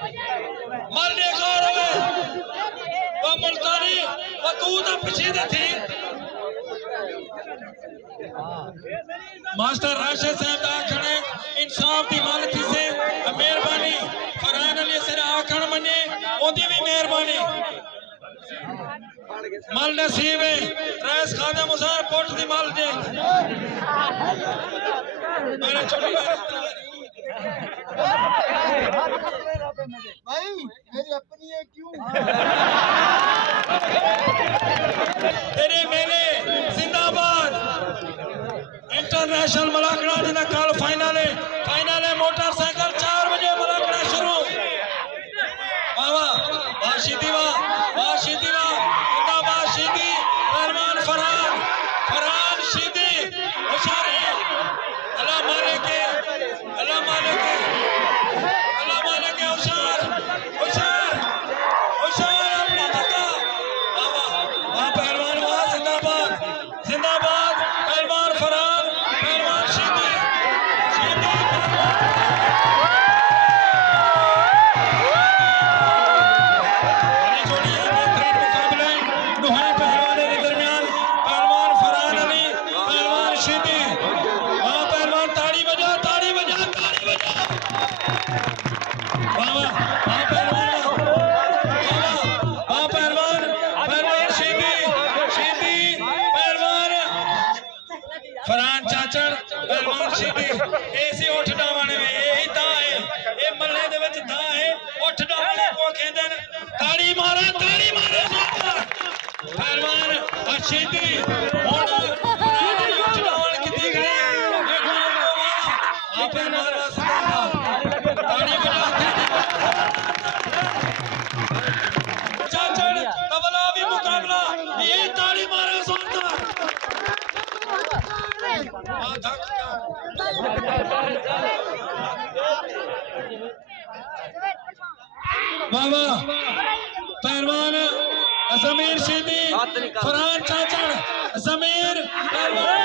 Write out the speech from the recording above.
मरने का रहे वो मुल्तानी वो तू तो पीछे थी मास्टर राशिद साहब आखने इंसाफ की माल थी से मेहरबानी फरहान अली सिर आखण मने ओदी भी मेहरबानी मल नसीब है रैस खादा मुसार पोट दी मल दे मेरे छोटी भाई मेरी अपनी है क्यों तेरे मेले जिंदाबाद इंटरनेशनल मलाकड़ा जिन्हें कल फाइनल है मोटरसाइकिल 4 बजे मलाकड़ा शुरू वाह शीदी वाह जिंदाबाद शीदी रहमान फरहान शीदी होशियार है अल्लाह मालिक होशियार अपना जगह वाह पहलवान वाह जिंदाबाद पहलवान फरहान पहलवान शीदी फरहान चाचड़ पहलवान शीदी ऐसे उठ डावाने में यही दा है ये मल्ले दे विच दा है उठ डावाने को कहंदे ने ताड़ी मारे पहलवान शीदी हुण उठ डावन कीती गई आप पहलवान वास्ते ताड़ी बजा चाचड़ तबला भी मुकाबला ये ताड़ी मारे सुनता बाबा पहलवान जमीर शीदी फरहान चाचड़ जमीर पहलवान